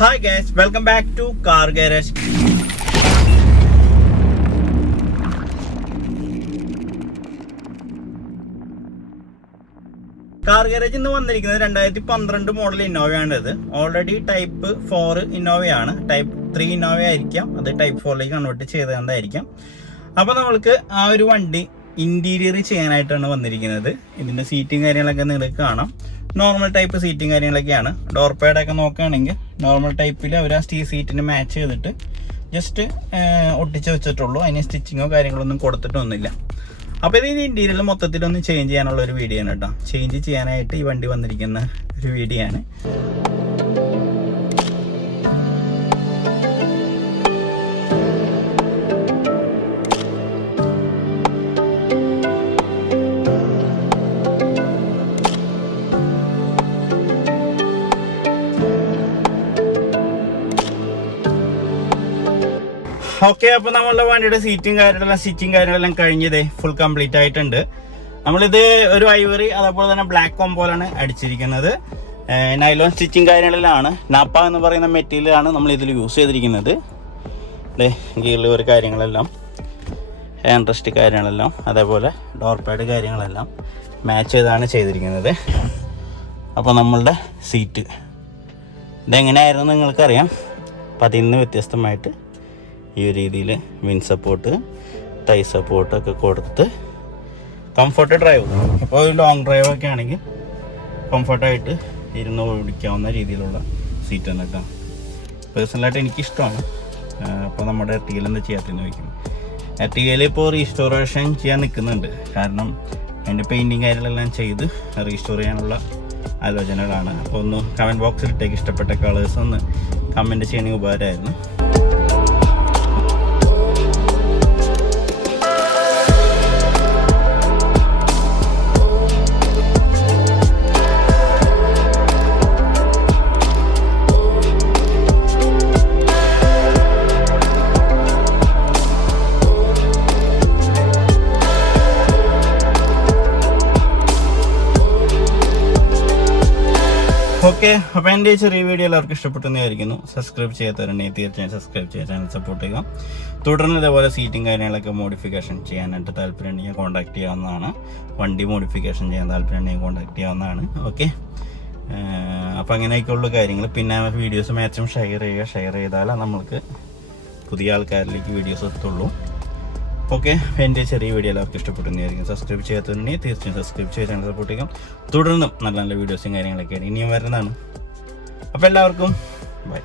Hi guys, welcome back to Car Garage. Car garage ഇന്ന് വന്നിരിക്കുന്നത് 2012 model ഇന്നോവയാണിത്. Already type 4 ഇന്നോവയാണ്. ടൈപ്പ് 3 ഇന്നോവ ആയിരിക്കാം, അത് ടൈപ്പ് 4ലേക്ക് കൺവേർട്ട് ചെയ്തതായിരിക്കാം. അപ്പോൾ നമ്മൾക്ക് ആ ഒരു വണ്ടി ഇന്റീരിയർ ചെയ്യാനായിട്ടാണ് വന്നിരിക്കുന്നത്. ഇതിൻ്റെ സീറ്റും കാര്യങ്ങളൊക്കെ നിങ്ങൾക്ക് കാണാം. നോർമൽ ടൈപ്പ് സീറ്റും കാര്യങ്ങളൊക്കെയാണ്. ഡോർ പാഡൊക്കെ നോക്കുകയാണെങ്കിൽ നോർമൽ ടൈപ്പിൽ അവർ ആ സീറ്റിന് മാച്ച് ചെയ്തിട്ട് ജസ്റ്റ് ഒട്ടിച്ച് വെച്ചിട്ടുള്ളൂ. അതിന് സ്റ്റിച്ചിങ്ങോ കാര്യങ്ങളൊന്നും കൊടുത്തിട്ടൊന്നുമില്ല. അപ്പോൾ ഇത് ഇന്റീരിയറിൽ മൊത്തത്തിലൊന്ന് ചേഞ്ച് ചെയ്യാനുള്ള ഒരു വീഡിയോ ആണ് കേട്ടോ. ചേഞ്ച് ചെയ്യാനായിട്ട് ഈ വണ്ടി വന്നിരിക്കുന്ന ഒരു വീഡിയോ ആണ്. ഓക്കെ, അപ്പോൾ നമ്മളുടെ വണ്ടിയുടെ സീറ്റും കാര്യങ്ങളെല്ലാം സ്റ്റിച്ചിങ് കാര്യങ്ങളെല്ലാം കഴിഞ്ഞതേ ഫുൾ കംപ്ലീറ്റ് ആയിട്ടുണ്ട്. നമ്മളിത് ഒരു ഐവറി അതേപോലെ തന്നെ ബ്ലാക്ക് കോമ്പോലാണ് അടിച്ചിരിക്കുന്നത്. നൈലോൺ സ്റ്റിച്ചിങ് കാര്യങ്ങളിലാണ്. നാപ്പ എന്ന് പറയുന്ന മെറ്റീരിയലാണ് നമ്മൾ ഇതിൽ യൂസ് ചെയ്തിരിക്കുന്നത്. ഗിയർ ലിവർ കാര്യങ്ങളെല്ലാം, ഹാൻഡ് റെസ്റ്റ് കാര്യങ്ങളെല്ലാം, അതേപോലെ ഡോർ പാഡ് കാര്യങ്ങളെല്ലാം മാച്ച് ചെയ്താണ് ചെയ്തിരിക്കുന്നത്. അപ്പോൾ നമ്മളുടെ സീറ്റ് ഇതെങ്ങനെയായിരുന്നു നിങ്ങൾക്കറിയാം. അപ്പം അതിൽ നിന്ന് വ്യത്യസ്തമായിട്ട് ഈ ഒരു രീതിയിൽ വിൻ സപ്പോർട്ട്, തൈ സപ്പോർട്ടൊക്കെ കൊടുത്ത് കംഫർട്ട് ഡ്രൈവ്, ഇപ്പോൾ ഒരു ലോങ് ഡ്രൈവ് ഒക്കെ ആണെങ്കിൽ കംഫർട്ടായിട്ട് ഇരുന്ന് ഓടിക്കാവുന്ന രീതിയിലുള്ള സീറ്റ് തന്നെ കേട്ടോ. പേഴ്സണലായിട്ട് എനിക്കിഷ്ടമാണ്. അപ്പോൾ നമ്മുടെ എർട്ടിഗയിൽ എന്താ ചെയ്യാത്തെന്ന് ചോദിക്കും. എർട്ടിഗയിൽ ഇപ്പോൾ റീസ്റ്റോറേഷൻ ചെയ്യാൻ നിൽക്കുന്നുണ്ട്. കാരണം അതിൻ്റെ പെയിൻറ്റിങ് കാര്യങ്ങളെല്ലാം ചെയ്ത് റീസ്റ്റോർ ചെയ്യാനുള്ള ആലോചനകളാണ്. അപ്പോൾ ഒന്ന് കമൻറ്റ് ബോക്സിൽ ഇട്ടേക്ക് ഇഷ്ടപ്പെട്ട കളേഴ്സ് ഒന്ന് കമൻറ്റ് ചെയ്യണമെങ്കിൽ ഉപകാരമായിരുന്നു. ഓക്കെ, അപ്പോൾ എൻ്റെ ചെറിയ വീഡിയോ എല്ലാവർക്കും ഇഷ്ടപ്പെട്ടെന്ന് വിചാരിക്കുന്നു. സബ്സ്ക്രൈബ് ചെയ്യാത്തവരുണ്ടെങ്കിൽ തീർച്ചയായും സബ്സ്ക്രൈബ് ചെയ്യുക, ചാനൽ സപ്പോർട്ട് ചെയ്യുക. തുടർന്ന് ഇതേപോലെ സീറ്റിംഗ് കാര്യങ്ങളൊക്കെ മോഡിഫിക്കേഷൻ ചെയ്യാനായിട്ട് താല്പര്യമുണ്ടെങ്കിൽ കോൺടാക്ട് ചെയ്യാവുന്നതാണ്. വണ്ടി മോഡിഫിക്കേഷൻ ചെയ്യാൻ താല്പര്യമുണ്ടെങ്കിൽ കോൺടാക്ട് ചെയ്യാവുന്നതാണ്. ഓക്കെ, അപ്പോൾ അങ്ങനെയൊക്കെയുള്ള കാര്യങ്ങൾ. പിന്നെ വീഡിയോസ് മാക്സിമം ഷെയർ ചെയ്താൽ നമ്മൾക്ക് പുതിയ ആൾക്കാരിലേക്ക് വീഡിയോസ് എത്തുള്ളൂ. ഓക്കെ, എൻ്റെ ചെറിയ വീഡിയോ എല്ലാവർക്കും ഇഷ്ടപ്പെട്ടെന്നായിരിക്കും. സബ്സ്ക്രൈബ് ചെയ്യാത്തതുണ്ടെങ്കിൽ തീർച്ചയായും സബ്സ്ക്രൈബ് ചെയ്ത് ചാനൽ സപ്പോർട്ട് ചെയ്യാം. തുടർന്നും നല്ല നല്ല വീഡിയോസും കാര്യങ്ങളൊക്കെയാണ് ഇനിയും വരുന്നതാണ്. അപ്പോൾ എല്ലാവർക്കും ബൈ.